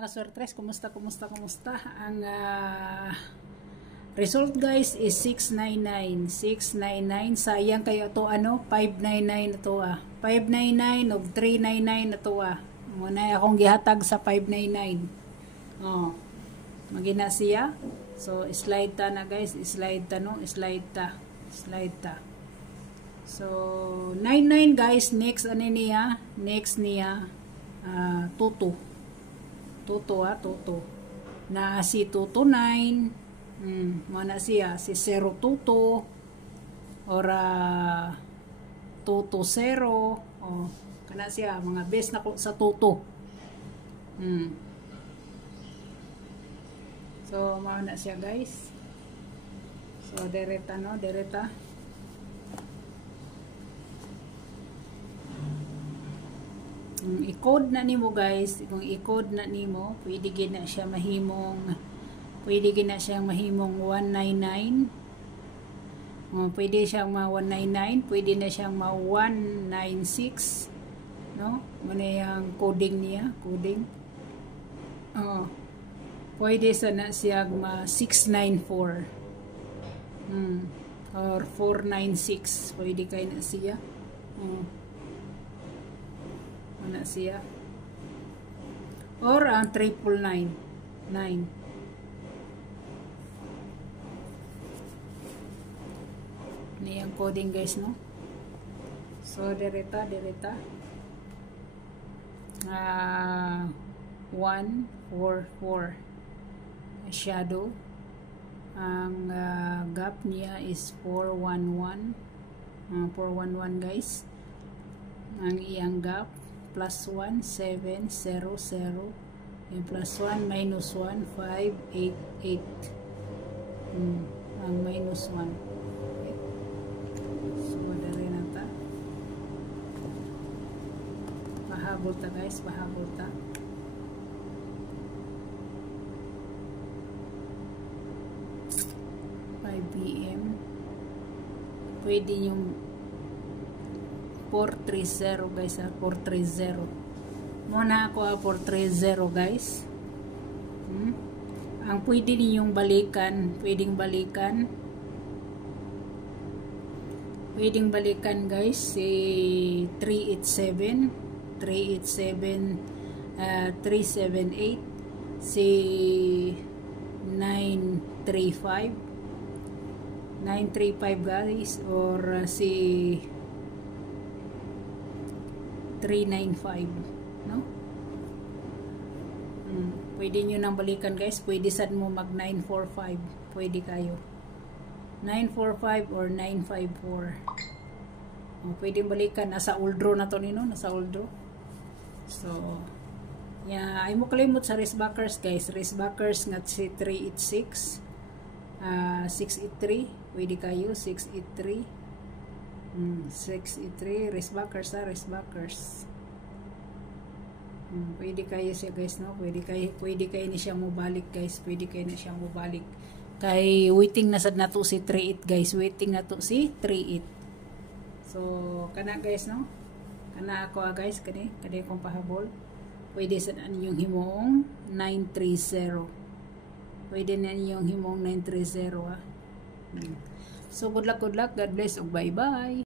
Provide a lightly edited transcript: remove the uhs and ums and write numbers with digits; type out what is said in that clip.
Mga kasortres, kumusta? Ang result guys is 699. 699. Sayang kayo to 599 na to 599 o 399 na to Muna akong gihatag sa 599. Oh. Magina siya. So slide ta na guys, slide ta. So 99 guys, next niya tuto na si tuto 9 mana siya si 0 tuto or tuto 0 kana siya mga best na sa tuto. So mao na siya guys. So dereta i-code na nimo guys. Kung i-code na nimo, pwede gina siya mahimong 199. Pwede siyang ma 199, pwede na siyang ma 196, no? Muna yung coding niya, pwede sana siya ma 694. Or 496, pwede kay na siya. Ano siya? Or ang 999. Ini yung coding guys, no? So dereta 144 shadow. Ang gap niya is 411 guys. Ang iyang gap +1 700 yung +1 -1 588 ang -1. Okay. So dari na ta pahabol ta guys, 5 PM pwede yung 430 guys 430 muna ako 430 guys. Ang pwede ninyong pwedeng balikan guys si 387 378 si 935 guys or si 395, no? Pwede nyo nang balikan guys. Pwede sad mo mag 945. Pwede kayo 945 or 954. Pwede balikan. Nasa uldro na to nino. Nasa uldro. So yeah, ay mo kalimot sa racebackers guys. Racebackers nga si 386 683. Pwede kayo 683 683 racebackers pwede kayo siya guys, no? Pwede kayo ni siya mobalik guys. Pwede kayo na siyang mobalik kay waiting na sad nato si 38 guys. Waiting na to si 38. So kana guys, no? Kana ako guys, kani kong pahabol. Pwede sad yung himong 930. Pwede na yung himong 930 So good luck, God bless, ug bye bye.